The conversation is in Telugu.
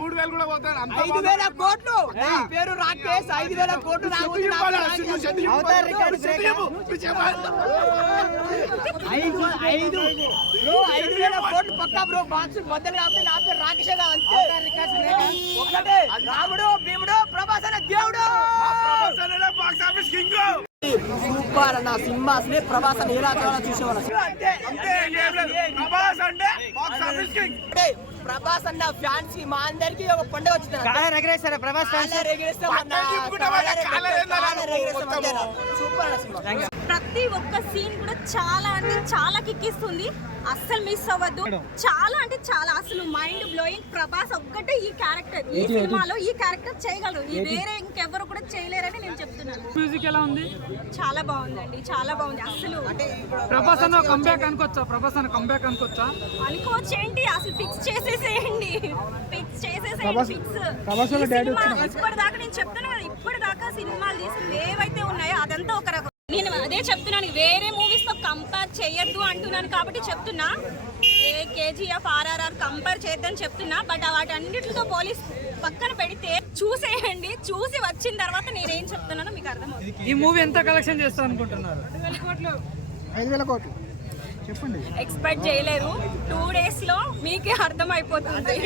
3,000 కూడా పోతాను. 5,000 కోట్లు పేరు రాకేష్. 5,000 కోట్లు 5,000 కోట్లు పక్కా బ్రో. బాక్స్ బద్దలు కాబట్టి నా పేరు రాకేష్ ఒకటే. రాముడు భీముడు ప్రభాస్ అనే దేవుడు. సూపర్ అన్న సినిమా. అసలే ప్రభాస్ అని ఎలా చూసేవాళ్ళు. ప్రభాస్ అన్న ఫ్యాన్స్ కి మా అందరికి ఒక పండుగ వచ్చింది. Prabhas super cinema. ప్రతి ఒక్క సీన్ కూడా చాలా అంటే చాలా కిక్కిస్తుంది. అస్సలు మిస్ అవ్వద్దు. చాలా అంటే చాలా అసలు మైండ్ బ్లోయింగ్. ప్రభాస్ ఒక్కటే ఈ క్యారెక్టర్ ఈ సినిమాలో ఈ క్యారెక్టర్ చేయగలరు. ఈ వేరే ఇంకెవరు కూడా చేయలేరని నేను చెప్తున్నాను. మ్యూజిక్ ఎలా ఉంది? చాలా బాగుందండి, చాలా బాగుంది. అసలు ప్రభాస్ అన్న కంబ్యాక్ అనుకోవచ్చా? ప్రభాస్ అన్న కంబ్యాక్ అనుకోవచ్చా? అనుకోవచ్చు ఏంటి, అసలు ఫిక్స్ చేసేసేయండి. ఫిక్స్ చేసేసేయండి. ఇప్పటిదాకా నేను చెప్తున్నా కదా, ఇప్పటిదాకా సినిమాలు తీసింది ఏవైతే ఉన్నాయో అదంతా ఒక రకం. నేను అదే చెప్తున్నాను, వేరే మూవీస్ తో కంపేర్ చేయొద్దు అంటున్నాను కాబట్టి చెప్తున్నా. KGF RRR కంపేర్ చేయొద్దని చెప్తున్నా. బట్ వాటన్నిటితో పోలీస్ పక్కన పెడితే చూసేయండి. చూసి వచ్చిన తర్వాత నేనేం చెప్తున్నానో మీకు అర్థమవుతుంది. ఈ మూవీ ఎంత కలెక్షన్ చేస్తా అనుకుంటున్నారు? 5,000 కోట్లు చెప్పండి. ఎక్స్పెక్ట్ చేయలేరు. 2 days లో మీకే అర్థమైపోతుంది.